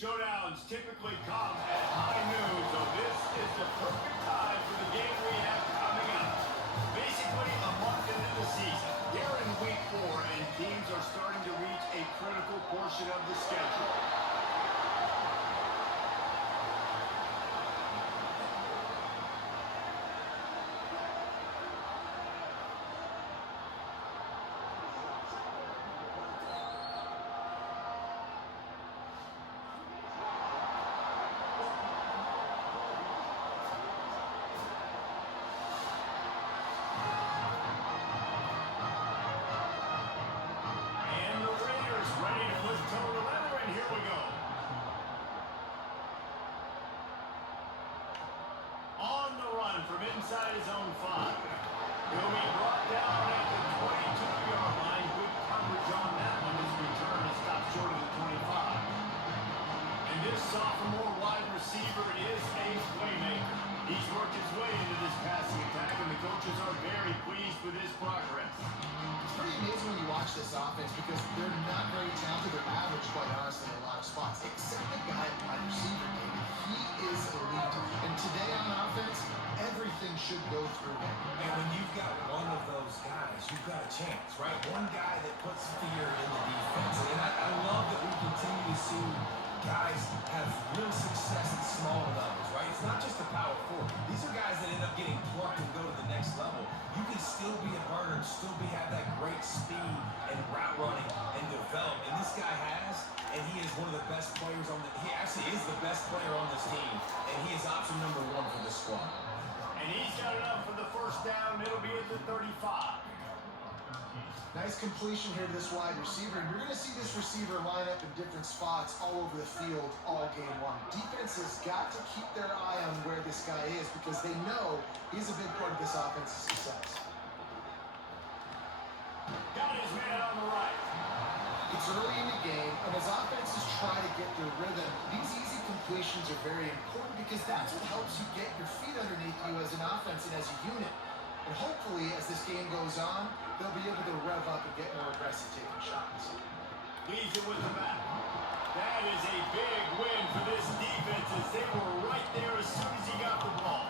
Showdowns typically come at high noon, so this is the perfect time for the game we have coming up. Basically a month into the season. We're in week 4 and teams are starting to reach a critical portion of the schedule. From inside his own 5. He'll be brought down at the 22-yard line. Good coverage on that one. His return is stopped short of the 25. And this sophomore wide receiver is a playmaker. He's worked his way into this passing attack, and the coaches are very pleased with his progress. It's pretty amazing when you watch this offense because they're not very talented. They're average, quite honestly, in a lot of spots, except the guy at wide receiver, David. He is elite. And today on offense, everything should go through him. And when you've got one of those guys, you've got a chance, right? One guy that puts fear in the defense. And I love that we continue to see guys have real success in smaller levels, right? It's not just the power forward. These are guys that end up getting plucked and go to the next level. You can still be a burner, have that great speed and route running and develop. And this guy has, and he is one of the best players on he actually is the best player on this team. And he is option number 1 for the squad. And he's got it up for the first down. It'll be at the 35. Nice completion here to this wide receiver. And you're going to see this receiver line up in different spots all over the field all game long. Defense has got to keep their eye on where this guy is because they know he's a big part of this offense's success. Got his man on the right. It's early in the game, and as offenses try to get their rhythm, these easy completions are very important because that's what helps you get your feet underneath you as an offense and as a unit. And hopefully, as this game goes on, they'll be able to rev up and get more aggressive taking shots. Leads it with the back. That is a big win for this defense as they were right there as soon as he got the ball.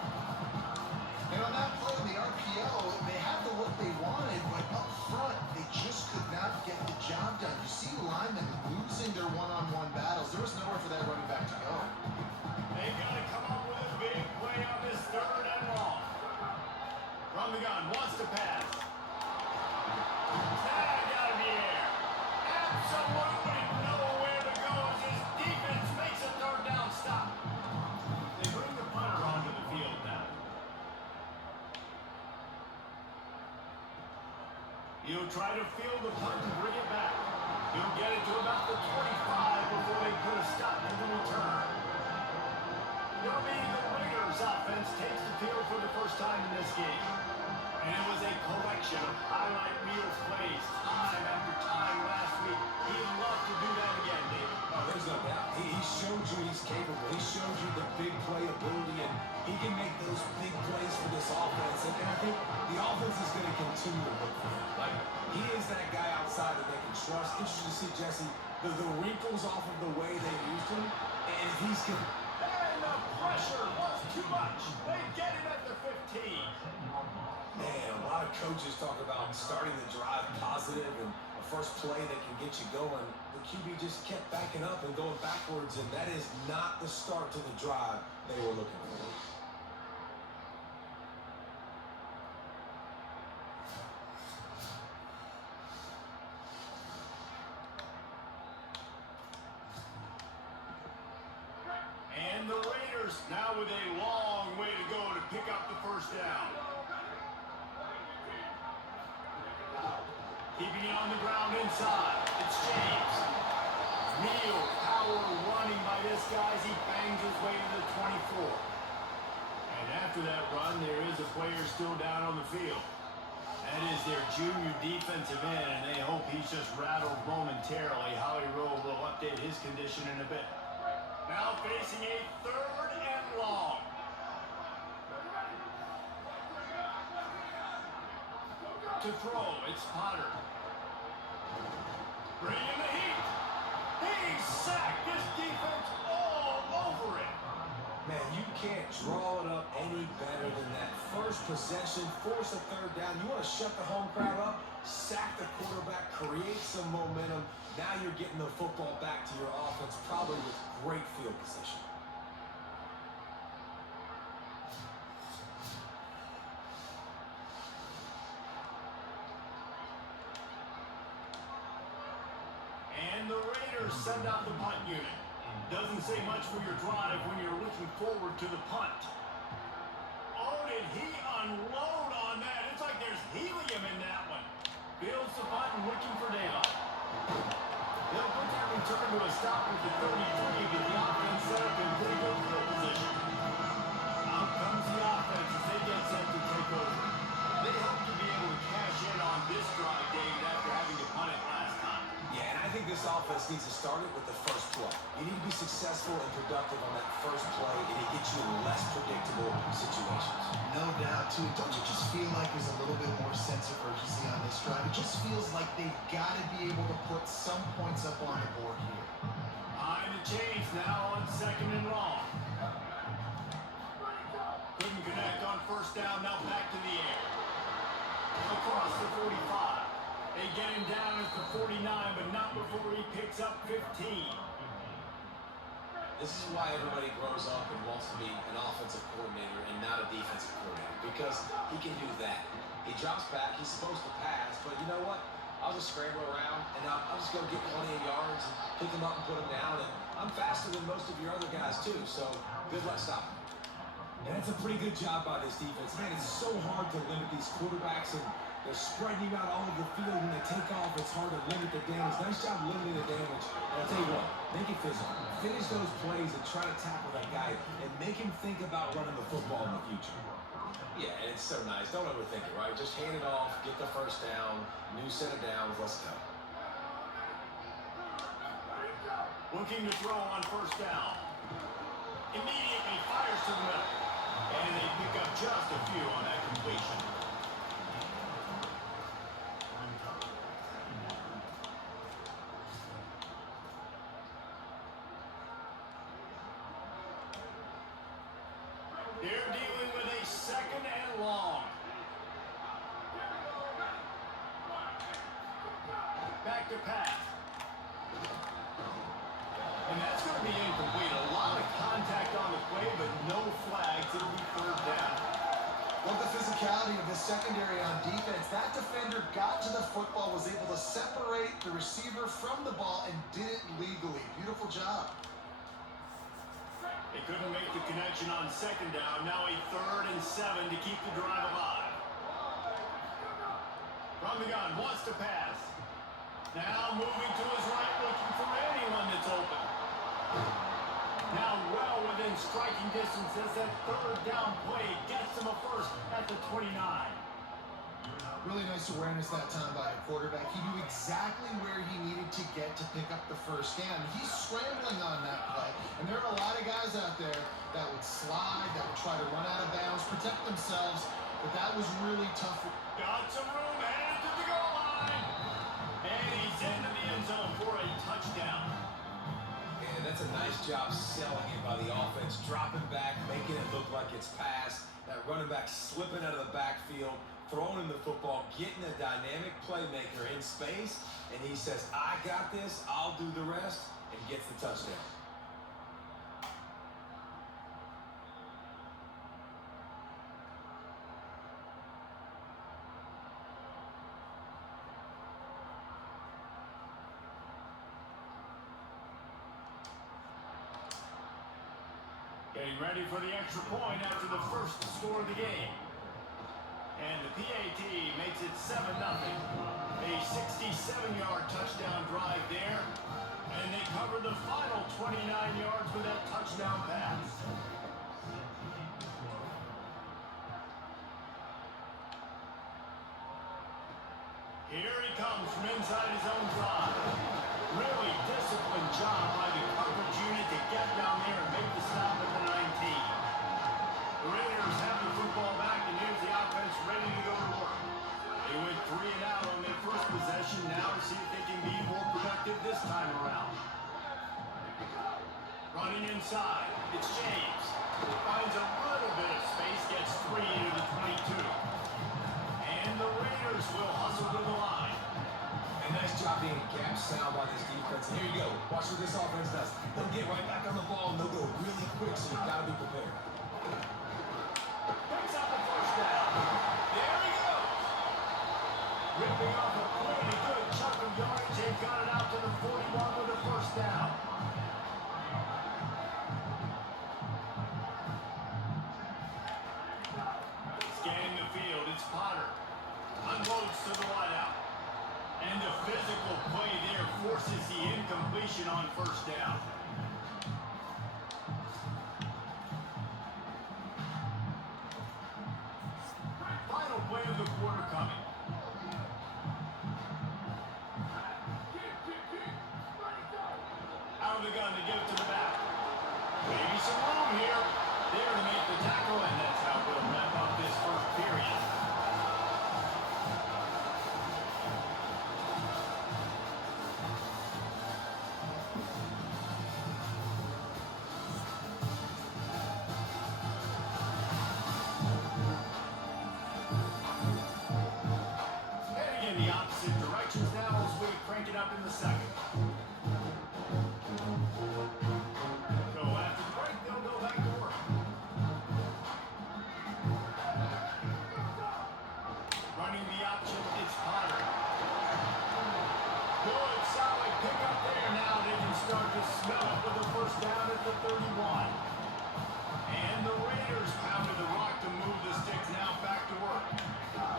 And on that play on the RPO, they had the look they wanted, but up front, they just could not get the job done. You see linemen losing their one-on-one battles. There was nowhere for that running back to go. They got to come up with a big play on this 3rd and long. From the gun, wants to pass. Tagged out of the air. Absolutely nowhere to go as his defense makes a 3rd down stop. They bring the punter onto the field now. He'll try to field the punt and bring it back. He'll get it to about the 25 before they put a stop to the return. It'll be the Raiders offense takes the field for the first time in this game. And it was a collection of highlight reel plays time after time last week. He'd love to do that again, David. Oh, there's no doubt. He showed you he's capable. He showed you the big play ability, and he can make those big plays for this offense. And I think the offense is going to continue to look for him. Like, he is that guy outside that they can trust. Interesting to see, Jesse, the wrinkles off of the way they used him. And if he's going to... And the pressure was too much. They get him at the 15. Man, a lot of coaches talk about starting the drive positive and a first play that can get you going. The QB just kept backing up and going backwards, and that is not the start to the drive they were looking for. And the Raiders now with a long way to go to pick up the first down. Keeping it on the ground inside. It's James. Real power running by this guy as he bangs his way to the 24. And after that run, there is a player still down on the field. That is their junior defensive end, and they hope he's just rattled momentarily. Howie Rowe will update his condition in a bit. Now facing a 3rd and long. To throw, it's Potter. Bring in the heat. He's sacked. This defense Man, you can't draw it up any better than that. First possession, force a third down. You want to shut the home crowd up, sack the quarterback, create some momentum. Now you're getting the football back to your offense, probably with great field position. And the Raiders send out the punt unit. Doesn't say much for your drive when you're looking forward to the punt. Oh, did he unload on that? It's like there's helium in that one. Fields the punt and looking for daylight. They'll put that return to a stop with the 33, but the offense set up in pretty good field position. Out comes the offense as they get set to take over. They hope to be able to cash in on this drive, David, after having to punt it last time. Yeah, and I think this offense needs to start it with the first play. You need to be successful and productive on that first play, and it gets you in less predictable situations. No doubt, too. Don't you just feel like there's a little bit more sense of urgency on this drive? It just feels like they've got to be able to put some points up on the board here. Behind the chains now on second and long. Couldn't connect on first down, now back to the air. Across the 45. They get him down at the 49, but not before he picks up 15. This is why everybody grows up and wants to be an offensive coordinator and not a defensive coordinator, because he can do that. He drops back, he's supposed to pass, but you know what? I'll just scramble around, and I'll just go get plenty of yards and pick them up and put them down, and I'm faster than most of your other guys, too, so good luck stopping. And that's a pretty good job by this defense. Man, it's so hard to limit these quarterbacks, and they're spreading you out all over the field. When they take off, it's hard to limit the damage. Nice job limiting the damage. And I'll tell you what, make it physical. Finish those plays and try to tackle that guy and make him think about running the football in the future. Yeah, and it's so nice. Don't overthink it, right? Just hand it off, get the first down, new set of downs, let's go. Looking to throw on first down. Immediately fires to the middle. And they pick up just a few on that completion. They're dealing with a second and long. Back to pass. And that's going to be incomplete. A lot of contact on the play, but no flags. It'll be third down. Well, the physicality of the secondary on defense, that defender got to the football, was able to separate the receiver from the ball, and did it legally. Beautiful job. They couldn't make the connection on second down. Now a 3rd and 7 to keep the drive alive. From the gun, wants to pass. Now moving to his right, looking for anyone that's open. Now well within striking distance as that 3rd down play gets him a first at the 29. Really nice awareness that time by the quarterback. He knew exactly where he needed to get to pick up the first down. He's scrambling on that play. And there are a lot of guys out there that would slide, that would try to run out of bounds, protect themselves. But that was really tough. Got some room, headed to the goal line. And he's into the end zone for a touchdown. And that's a nice job selling it by the offense, dropping back, making it look like it's passed. That running back slipping out of the backfield, throwing him the football, getting a dynamic playmaker in space, and he says, I got this, I'll do the rest, and gets the touchdown. Getting ready for the extra point after the first score of the game. And the PAT makes it 7-0. A 67-yard touchdown drive there. And they cover the final 29 yards with that touchdown pass. Here he comes from inside his own drive. Really disciplined job by the coverage unit to get down there and make the stop at the 19. The Raiders have the football back, and here's the offense ready to go to work. They went 3 and out on their first possession. Now to see if they can be more productive this time around. Running inside, it's James. watch what this offense does. They'll get right back on the ball and they'll go really quick, so you got to be prepared. Picks up the first down. There he goes. Ripping off a pretty good chunk of yardage. They've got it out to the 41 with a first down. Scanning the field, it's Potter. Unloads to the wideout. And the physical play there forces the incompletion on first down. Final play of the quarter coming. Out of the gun to give it to the back. Maybe some room here. There to make the tackle, and that's how we'll wrap up this first period. Heading in the opposite directions now as we crank it up in the second. So after the break, they'll go back to work. Running the option, it's Potter. Good, solid pickup there. Now they can start to smell it with the first down at the 31. And the Raiders pounded the rock to move the sticks now back to work.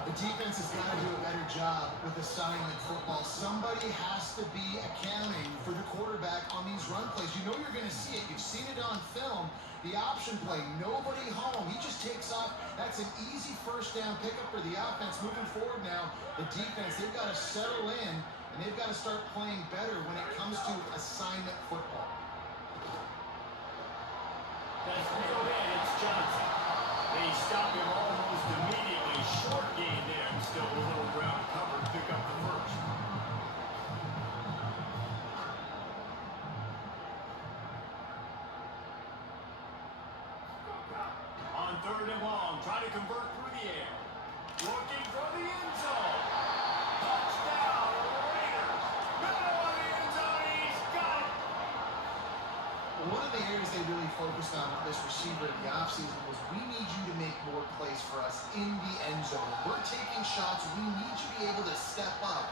The defense has got to do a better job with assignment football. Somebody has to be accounting for the quarterback on these run plays. You know you're going to see it. You've seen it on film. The option play, nobody home. He just takes off. That's an easy first down pickup for the offense. Moving forward now, the defense, they've got to settle in, and they've got to start playing better when it comes to assignment football. That's reeled in, it's Johnson. They stop him almost immediately. Short gain there, and still a little ground covered. Pick up the first. On third and long, try to convert through the air. Looking for the end zone. Touchdown, Raiders. Middle of the end zone, he's got it. One of the areas they really focused on with this receiver in the offseason was we need you to make more plays for us in the end zone. We're taking shots. We need you to be able to step up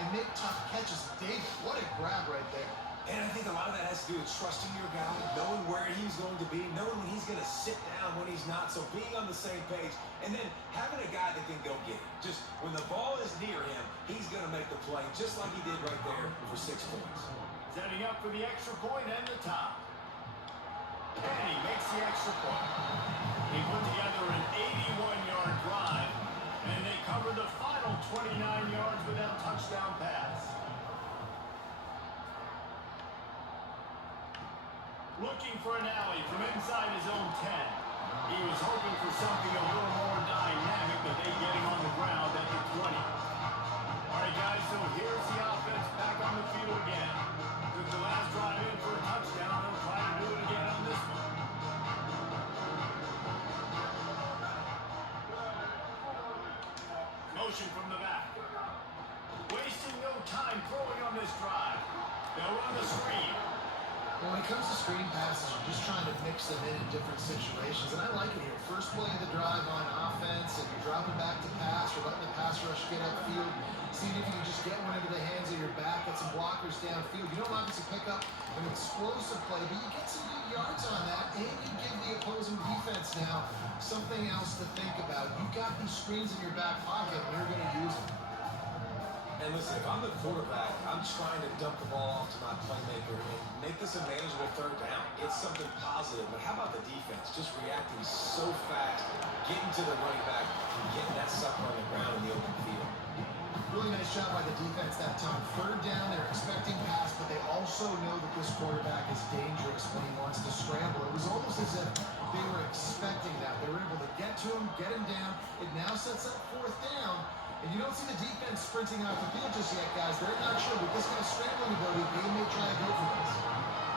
and make tough catches. David, what a grab right there. And I think a lot of that has to do with trusting your guy, knowing where he's going to be, knowing when he's going to sit down, when he's not. So being on the same page, and then having a guy that can go get it. Just when the ball is near him, he's going to make the play, just like he did right there for 6 points. Setting up for the extra point and the top. And he makes the extra point. He put together an 81-yard drive, and they cover the final 29 yards with that touchdown pass. Looking for an alley from inside his own 10. He was hoping for something a little more dynamic, but they get him on the ground at the 20. All right, guys, so here's the offense back on the field again. Took the last drive in for a touchdown. They'll try to do it again on this one. Motion from the back. Wasting no time throwing on this drive. They'll run the screen. When it comes to screen passes, you're just trying to mix them in different situations, and I like it here. First play of the drive on offense, and you're dropping back to pass, or letting the pass rush get upfield, seeing if you can just get one into the hands of your back, get some blockers downfield. You don't obviously pick up an explosive play, but you get some good yards on that, and you give the opposing defense now something else to think about. You've got these screens in your back pocket, and you're going to use them. And listen, if I'm the quarterback, I'm trying to dump the ball off to my playmaker and make this a manageable third down. It's something positive. But how about the defense? Just reacting so fast, getting to the running back, and getting that sucker on the ground in the open field. Really nice job by the defense that time. Third down, they're expecting pass, but they also know that this quarterback is dangerous when he wants to scramble. It was almost as if they were expecting that. They were able to get to him, get him down. It now sets up fourth down. And you don't see the defense sprinting out the field just yet, guys. They're not sure with this kind of scrambling ability. They may try to go for this.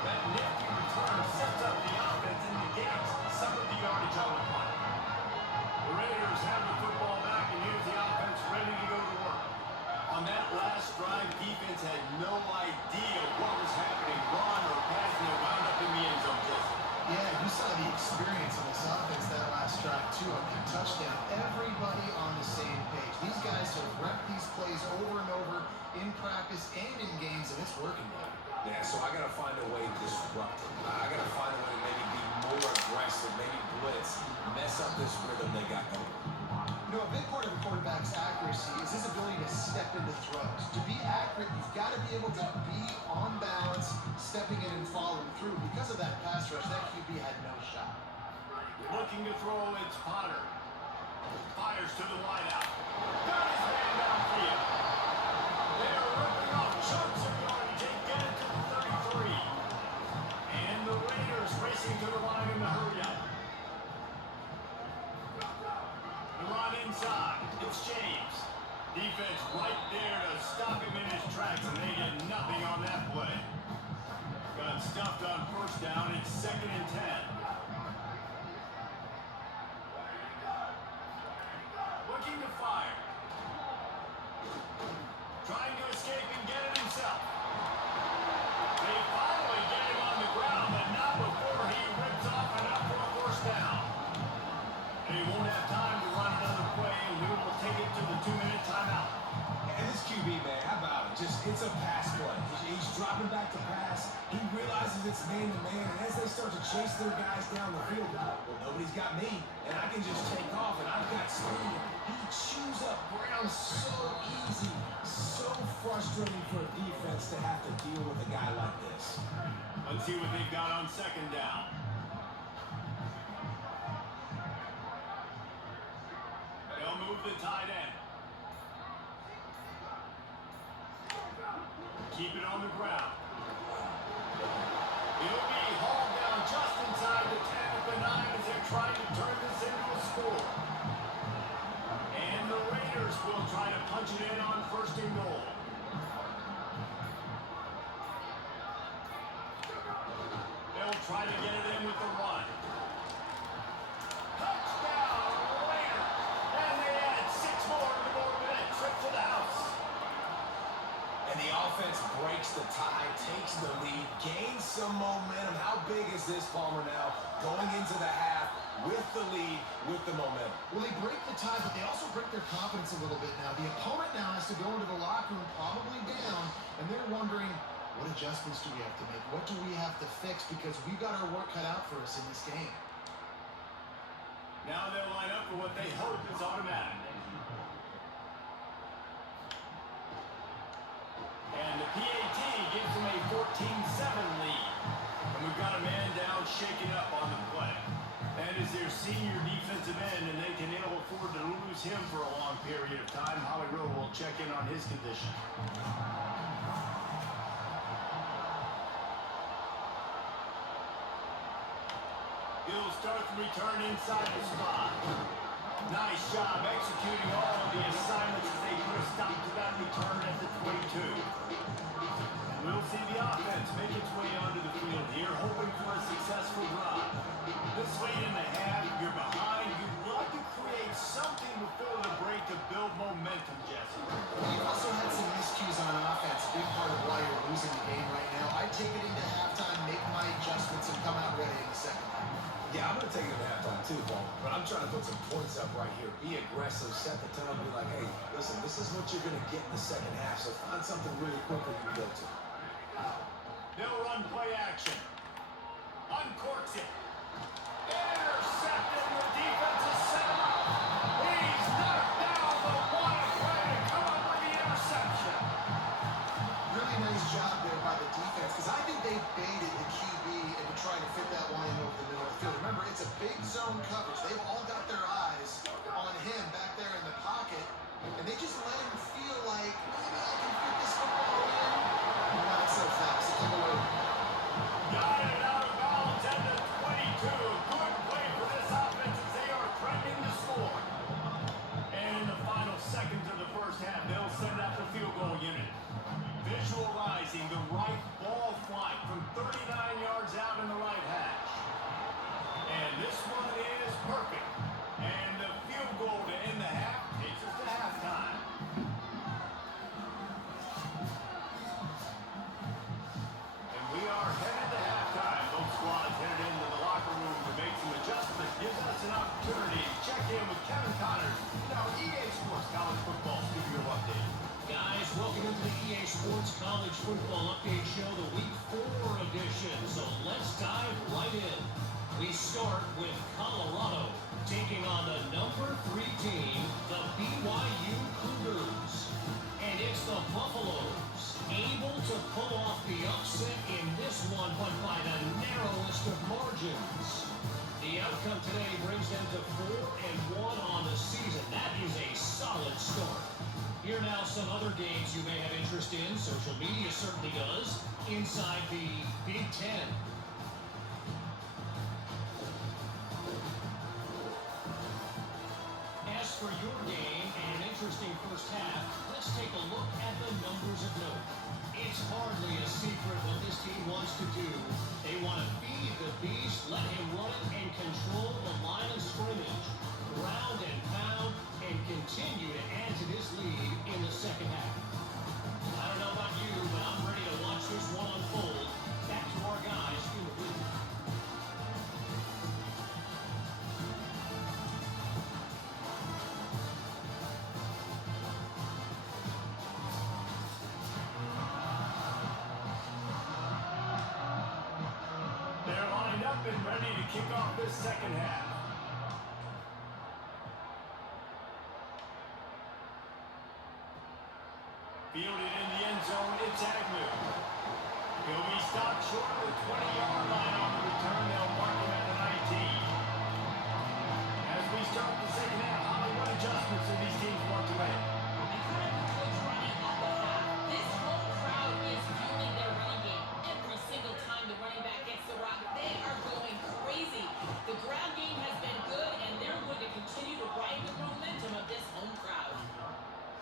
That nifty return sets up the offense and negates some of the yardage on the punt. The Raiders have the football back, and here's the offense ready to go to work. On On that last drive, defense had no idea what was happening. Run or pass, and they wound up in the end zone, Jesse. Yeah, you saw the experience of this offense that last drive, too, on that touchdown. Everybody on the same page. These guys have repped these plays over and over in practice and in games, and it's working now. Yeah, so I got to find a way to disrupt it. I got to find a way to maybe be more aggressive, maybe blitz, mess up this rhythm they got going. You know, a big part of a quarterback's accuracy is his ability to step into throws. To be accurate, you've got to be able to be on balance, stepping in and following through. Because of that pass rush, that QB had no shot. Looking to throw, it's Potter. Fires to the wideout. Got his man downfield. They're ripping off chunks of yardage. They get it to the 33. And the Raiders racing to the line in the hurry up. The run inside. It's James. Defense right there to stop him in his tracks, and they did nothing on that play. Got stuffed on first down. It's 2nd and 10. Looking to fire. Trying to escape and get it himself. They finally get him on the ground, but not before he rips off enough for a first down. They won't have time to run another play, and we will take it to the 2-minute timeout. And this QB, man, how about it? It's a pass play. He's dropping back to pass. He realizes it's man-to-man, and as they start to chase their guys down the field, well, nobody's got me, and I can just take off, and I've got speed. He chews up ground so easy. So frustrating for a defense to have to deal with a guy like this. Let's see what they've got on 2nd down. They'll move the tight end. Keep it on the ground. It'll be hauled down just inside the 10 at the 9 as they're trying to turn this into a score. And the Raiders will try to punch it in on 1st and goal. They'll try to get it in with the run. Touchdown, Raiders! And they add 6 more to the minute trip to the house. And the offense breaks the tie, takes the lead, gains some momentum. How big is this, Palmer, now? Going into the half with the lead, with the momentum. Well, they break the tie, but they also break their confidence a little bit now. The opponent now has to go into the locker room probably down, and they're wondering, what adjustments do we have to make? What do we have to fix? Because we've got our work cut out for us in this game. Now they'll line up for what they hope is automatic. And the PAT gives them a 14-7 lead. And we've got a man down shaken up on the play. That is their senior defensive end, and they can ill afford to lose him for a long period of time. Howie Rowe will check in on his condition. He'll start the return inside the spot. Nice job executing all of the assignments as they put a stop to that return at the 22. And we'll see the offense make its way onto the field here, hoping for a successful drive. This late in the half, you're behind. You'd like to create something before the break to build momentum, Jesse. You've also had some miscues on offense, big part of why you're losing the game right now. I take it into halftime, make my adjustments, and come out ready in the second half. Yeah, I'm going to take it at halftime too, Paul. But I'm trying to put some points up right here. Be aggressive, set the tone, be like, hey, listen, this is what you're going to get in the second half, so find something really quickly you can go to. They'll run play action. Uncorks it. Intercepted. The defense is set him up. He's knocked down, but what a play to come up with the interception. Really nice job there by the defense, because I think they baited the QB and to try to fit that one in over the middle of the field. Remember, it's a big zone coverage. They've all got their eyes on him back there in the pocket, and they just let him feel like, maybe I can fit this football in. Not so fast. It's on the way. Got it out of bounds at the 22. Good play for this offense as they are threatening to score. And in the final seconds of the first half, they'll send out the field goal unit. Visualizing the right ball flight from 39 yards out in the right hash. And this one is perfect. And the field goal to end the half takes us to halftime. with Colorado taking on the number 3 team, the BYU Cougars. And it's the Buffaloes able to pull off the upset in this one, but by the narrowest of margins. The outcome today brings them to 4-1 on the season. That is a solid start. Here now some other games you may have interest in. Social media certainly does. Inside the Big Ten. As for your game and an interesting first half, let's take a look at the numbers of note. It's hardly a secret what this team wants to do. They want to feed the beast, let him run it, and control the line of scrimmage. Ground and pound, and continue to add to this lead in the second half. I don't know about you, but I'm ready to watch this one unfold. Back to our guys in the booth. They're lined up and ready to kick off this second half. Fielded in the end zone, it's Agnew. He'll be stopped short of the 20-yard line on the return. They'll mark him at the 19. As we start the second half, Holly, what adjustments do these teams want to make? I kind of put Coach Ronnie at the half. This whole crowd is fueling their running game. Every single time the running back gets the rock, they are going crazy. The ground game has been good, and they're going to continue to ride the momentum of this home crowd.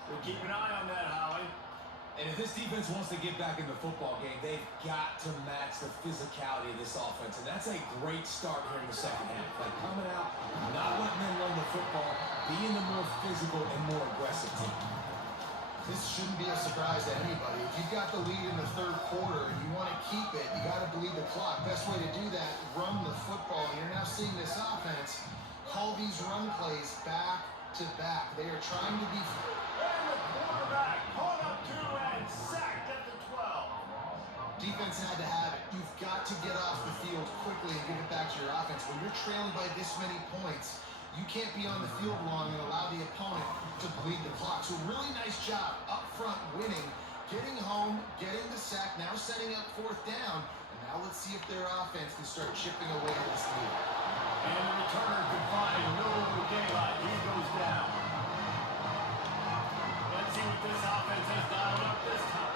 We'll keep an eye on that, Holly. And if this defense wants to get back in the football game, they've got to match the physicality of this offense. And that's a great start here in the second half. Like coming out, not letting them run the football, being the more physical and more aggressive team. This shouldn't be a surprise to anybody. If you've got the lead in the third quarter and you want to keep it, you got to bleed the clock. Best way to do that, run the football. And you're now seeing this offense call these run plays back to back. They are trying to be... And the quarterback caught up to and sacked at the 12. Defense had to have it. You've got to get off the field quickly and give it back to your offense. When you're trailing by this many points, you can't be on the field long and allow the opponent to bleed the clock. So really nice job up front winning, getting home, getting the sack, now setting up fourth down. And now let's see if their offense can start chipping away at this lead. And the returner could find no daylight. He goes down. Let's see what this offense has dialed up this time.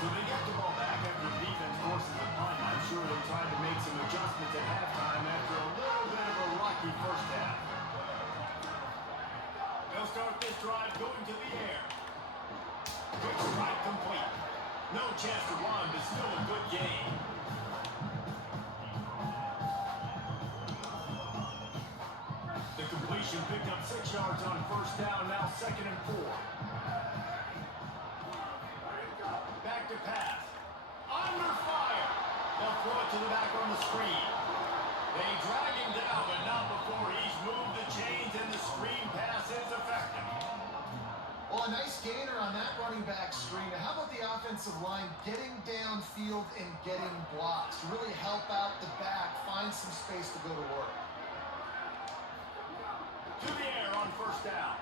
So they get the ball back after the defense forces a punt. I'm sure they tried to make some adjustments at halftime after a little bit of a rocky first half. They'll start this drive going to the air. Quick strike complete. No chance to run, but still a good game. The completion picked up 6 yards on first down, now 2nd and 4. Back to pass. Under fire. They'll throw it to the back on the screen. They drag him down, but not before he's moved the chains and the screen pass is effective. Well, a nice gainer on that running back screen. Now, how about the offensive line getting downfield and getting blocks to really help out the back, find some space to go to work. To the air on first down.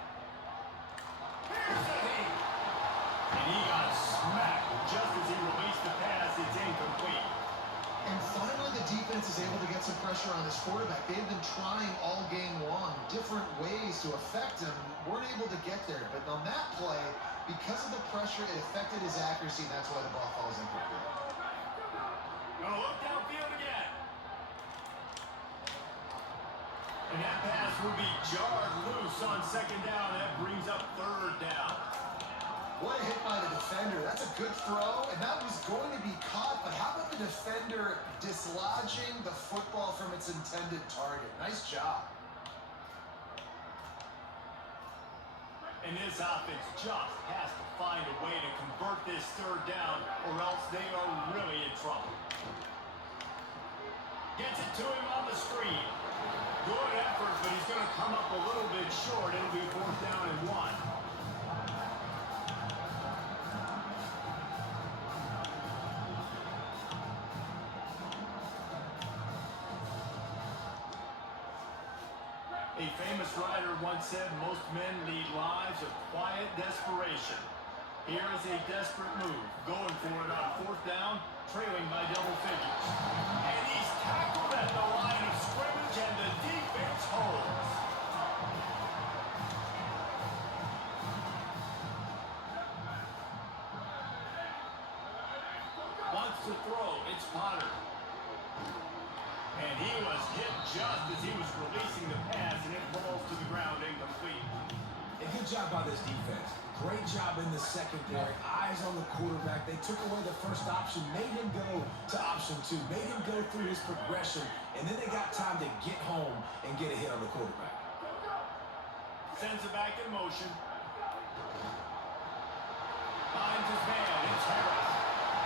Here's the heat. And he got smacked just as he released the pass. It's incomplete. And finally, the defense is able to get some pressure on this quarterback. They've been trying all game long, different ways to affect him. Weren't able to get there. But on that play, because of the pressure, it affected his accuracy, and that's why the ball falls incomplete. Gonna look downfield again. And that pass will be jarred loose on 2nd down. That brings up 3rd down. What a hit by the defender. That's a good throw, and that was going to be caught, but how about the defender dislodging the football from its intended target? Nice job. And this offense just has to find a way to convert this 3rd down, or else they are really in trouble. Gets it to him on the screen. Good effort, but he's going to come up a little bit short. It'll be 4th down and 1. A famous writer once said most men lead lives of quiet desperation. Here is a desperate move, going for it on fourth down, trailing by double figures. And he's tackled at the line of scrimmage, and the defense holds. Wants to throw, it's Potter. And he was hit just as he was releasing the pass, and it falls to the ground incomplete. A good job by this defense. Great job in the secondary. Eyes on the quarterback. They took away the first option, made him go to option 2, made him go through his progression, and then they got time to get home and get a hit on the quarterback. Sends it back in motion. Finds his man. It's Harris.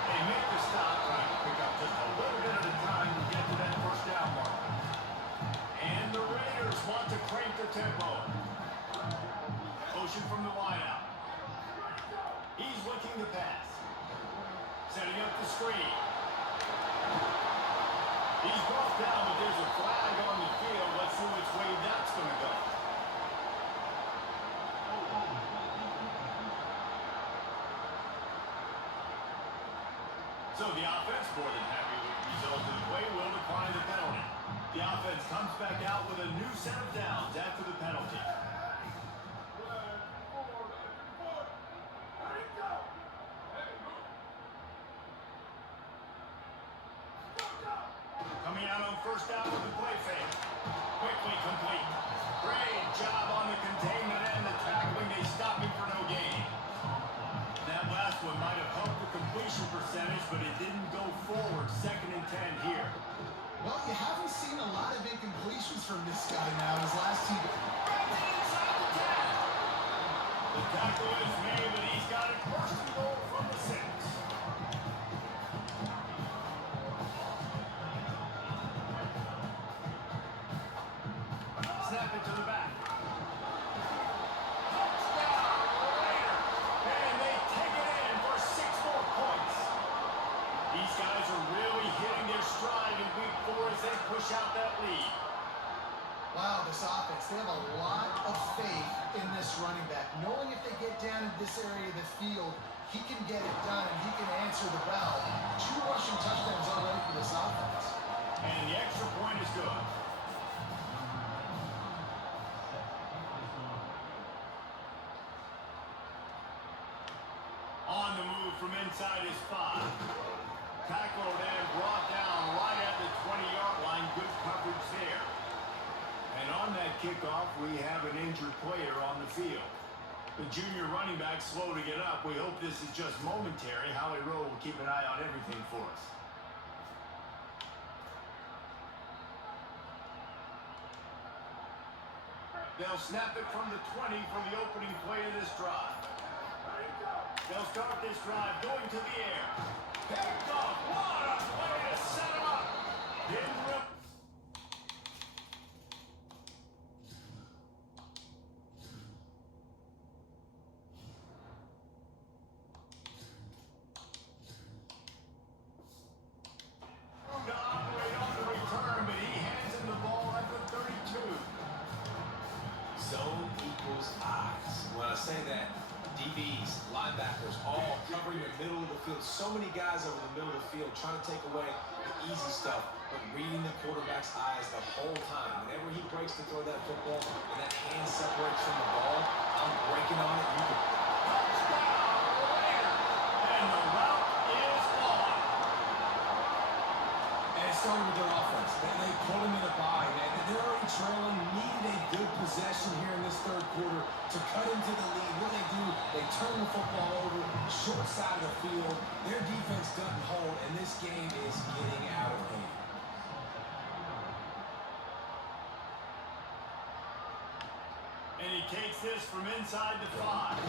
They make the stop, trying to pick up just a little bit at a time to get to that first down mark. And the Raiders want to crank the tempo. Motion from the wideout. He's looking to pass. Setting up the screen. He's brought down, but there's a flag on the field. Let's see which way that's going to go. So the offense, more than happy with the result of the play, will decline the penalty. The offense comes back out with a new set of downs after the penalty. Coming out on first down with the play fake. Quickly complete. Great job on the containment and the tackling. They stop him for no gain. That last one might have helped the completion percentage, but it didn't go forward. 2nd and 10 here. Well, you haven't seen a lot of incompletions from this guy now. His last two. Inside the 10. The tackle is made, but he's got it first and goal from the 6. Snap it to the back. Touchdown, Raider. And they take it in for 6 more points. These guys are really hitting their stride in week 4 as they push out that lead. Wow, this offense, they have a lot of faith in this running back, knowing if they get down in this area of the field, he can get it done and he can answer the bell. 2 rushing touchdowns already for this offense. And the extra point is good. On the move from inside his 5. Tackled and brought down right at the 20-yard line. Good coverage there. And on that kickoff, we have an injured player on the field. The junior running back slow to get up. We hope this is just momentary. Howie Rowe will keep an eye on everything for us. They'll snap it from the 20 for the opening play of this drive. They'll start this drive going to the air. Picked off. What a play to set him up. Didn't rip. To operate on the return, but he hands him the ball at the 32. Zone equals eyes. When I say that, DBs, linebackers, all covering the middle of the field. So many guys over the middle of the field trying to take away the easy stuff, but reading the quarterback's eyes the whole time. Whenever he breaks to throw that football and that hand separates from the ball, I'm breaking on it. You can... Touchdown, Raider. And the route is on. And it started with their offense. They put him in a bye, man. They're already trailing, needed a good possession here in this 3rd quarter to cut into the lead. What do? They turn the football over, short side of the field. Their defense doesn't hold, and this game is getting out of hand. And he takes this from inside the 5.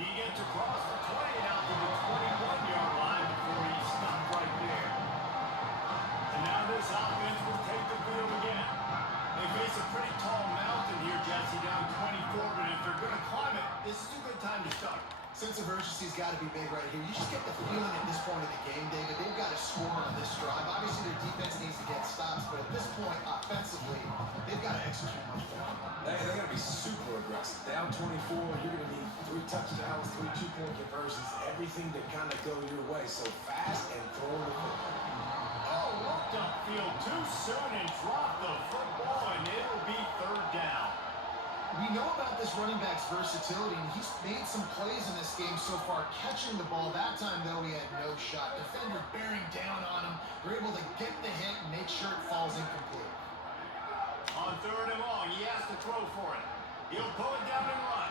He gets across the 20 out to the 21-yard line before he's stopped right there. And now this offense will take the field again. They face a pretty tall mountain here, Jesse, down 24, but if they're going to climb it, this is a good time to start. Sense of urgency's got to be big right here. You just get the feeling at this point of the game, David, they've got to score on this drive. Obviously, their defense needs to get stops, but at this point, offensively, they've got to execute much better. aggressive. Down 24, you're going to need 3 touchdowns, 3 two-point conversions, everything to kind of go your way. So fast and throw the football. Oh, looked upfield too soon and dropped the football, and it'll be third down. We know about this running back's versatility, and he's made some plays in this game so far, catching the ball. That time, though, he had no shot. Defender bearing down on him. They're able to get the hit and make sure it falls incomplete. On third and long, he has to throw for it. He'll pull it down and run.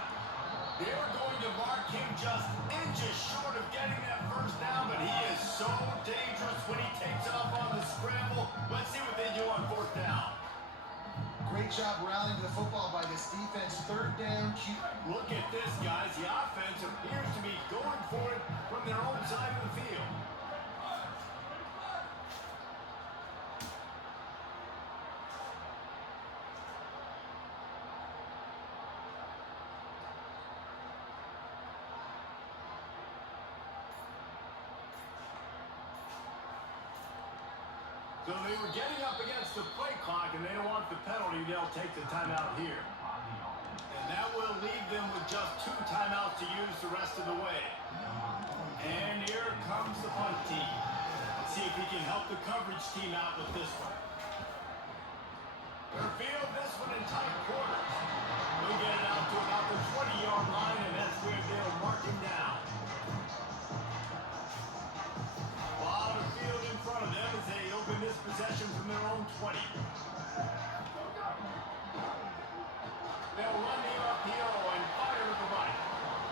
They're going to mark him just inches short of getting that first down, but he is so dangerous when he takes off on the scramble. Let's see what they do on fourth down. Great job rallying to the football by this defense. Third down. Look at this, guys. The offense appears to be going for it from their own side of the field. So they were getting up against the play clock, and they don't want the penalty. They'll take the timeout here. And that will leave them with just 2 timeouts to use the rest of the way. And here comes the punt team. Let's see if he can help the coverage team out with this one. They'll field this one in tight quarters. They'll get it out to about the 20-yard line, and that's where they'll mark him down. While the field in front of them as they open this possession from their own 20. They'll run the RPO and fire to the right.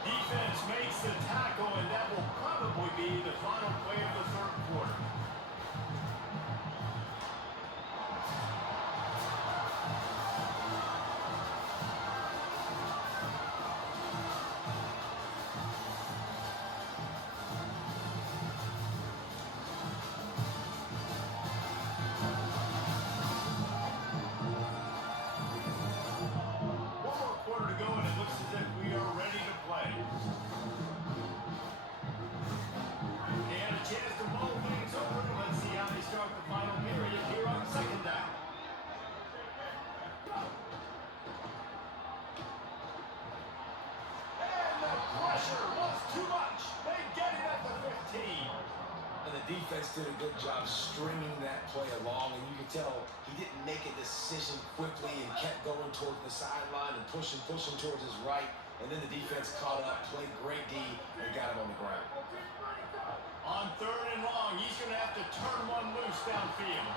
Defense makes the tackle, and that will probably be the final play of the third quarter. Defense did a good job stringing that play along, and you can tell he didn't make a decision quickly and kept going toward the sideline and pushing towards his right, and then the defense caught up, played great D, and got him on the ground. On third and long, he's going to have to turn one loose downfield.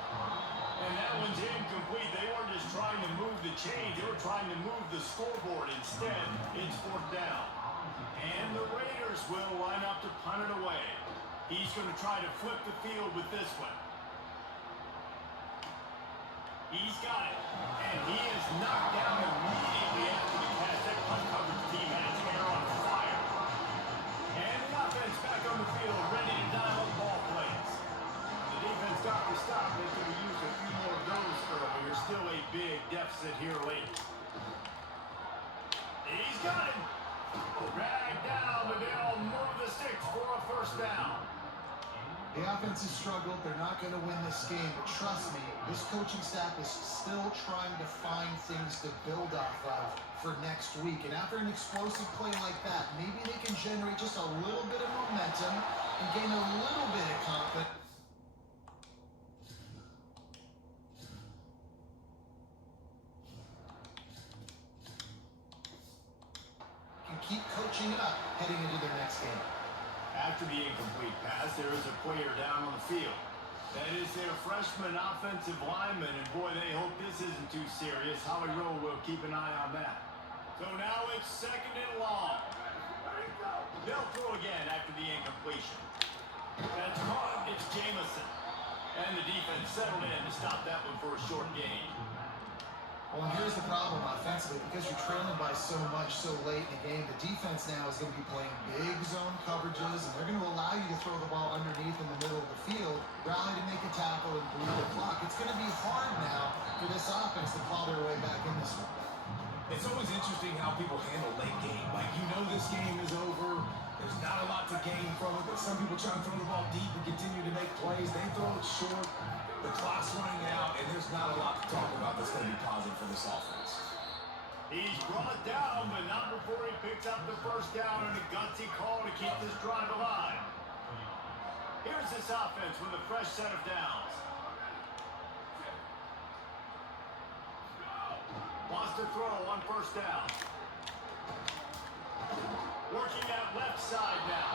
And that one's incomplete. They weren't just trying to move the chains, they were trying to move the scoreboard. Instead, it's fourth down. And the Raiders will line up to punt it away. He's going to try to flip the field with this one. He's got it. And he is knocked down immediately after the catch. That punt coverage team had its hair on fire. And the offense back on the field, ready to dial up ball plays. The defense got the stop. They could have used a few more of those earlier. Still a big deficit here late. He's got it. Dragged down, but they'll move the sticks for a first down. The offense has struggled. They're not going to win this game, but trust me, this coaching staff is still trying to find things to build off of for next week. And after an explosive play like that, maybe they can generate just a little bit of momentum and gain a little bit of confidence. And keep coaching up heading into their next game. After the incomplete pass, there is a player down on the field. That is their freshman offensive lineman, and boy, they hope this isn't too serious. Howie Rowe will keep an eye on that. So now it's second and long. They'll throw again after the incompletion. That's caught. It's Jamison. And the defense settled in to stop that one for a short gain. Well, and here's the problem offensively. Because you're trailing by so much so late in the game, the defense now is going to be playing big zone coverages, and they're going to allow you to throw the ball underneath in the middle of the field, rally to make a tackle, and bleed the clock. It's going to be hard now for this offense to claw their way back in this one. It's always interesting how people handle late game. Like, you know this game is over. There's not a lot to gain from it, but some people try to throw the ball deep and continue to make plays. They throw it short. The clock's running out, and there's not a lot to talk about that's going to be positive for this offense. He's brought down, but not before he picks up the first down and a gutsy call to keep this drive alive. Here's this offense with a fresh set of downs. Wants to throw on first down. Working out left side now.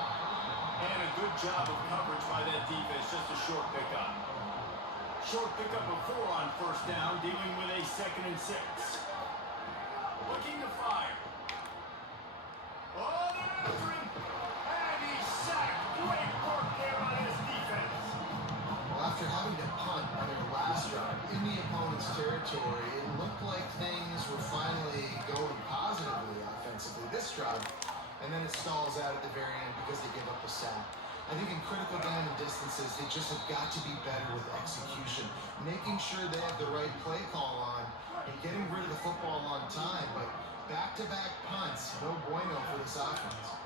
And a good job of coverage by that defense. Just a short pickup. Short pickup of 4 on first down, dealing with a 2nd and 6. Looking to fire. Oh, they're after him. And he's sacked. Great work there on his defense. Well, after having to punt on their last drive in the opponent's territory, it looked like things were finally going positively offensively this drive, and then it stalls out at the very end because they give up a sack. I think in critical down and distances, they just have got to be better with execution, making sure they have the right play call on and getting rid of the football on time. But back-to-back punts, no bueno for this offense.